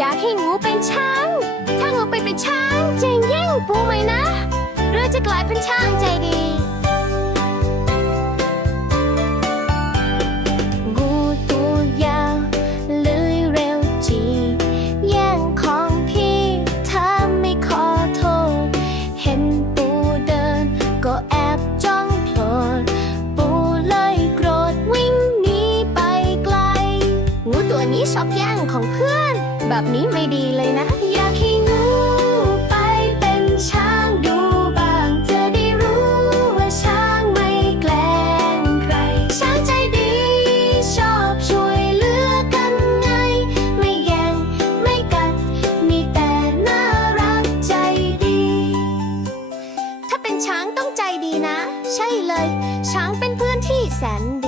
อยากให้งูเป็นช้าง ถ้างูไปเป็นช้างจะแย่งปูไหมนะ หรือจะกลายเป็นช้างใจดี งูตัวยาวเลื้อยเร็วจี แย่งของพี่ถ้าไม่ขอโทษ เห็นปูเดินก็แอบจ้องโผล่ปูเลยโกรธวิ่งหนีไปไกล งูตัวนี้ชอบแย่งของเพื่อน แบบนี้ไม่ดีเลยนะ อยากให้งูไปเป็นช้างดูบ้าง จะได้รู้ว่าช้างไม่แกล้งใคร ช้างใจดีชอบช่วยเหลือกันไง ไม่แย่งไม่กัด มีแต่น่ารักใจดี ถ้าเป็นช้างต้องใจดีนะ ใช่เลย ช้างเป็นเพื่อนที่แสนดี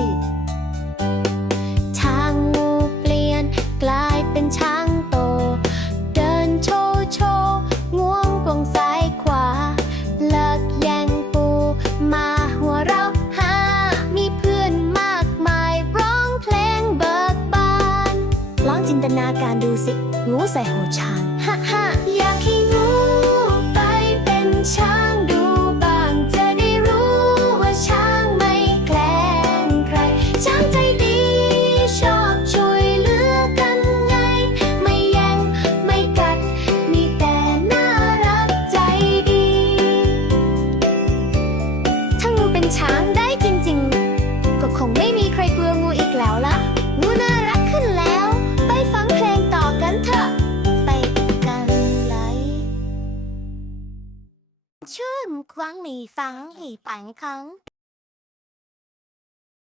นาการดูสิ งูใส่หัวช้างฮ่าฮ่าอยากให้งูไปเป็นช้างดูบ้าง จะได้รู้ว่าช้างไม่แกล้งใคร ช้างใจดีชอบช่วยเหลือกันไง ไม่แย่งไม่กัด มีแต่น่ารักใจดี ถ้างูเป็นช้างได้จริง ๆ ก็คงไม่มีใครกลัวงูอีกแล้วละงูน่า ชื่นควาง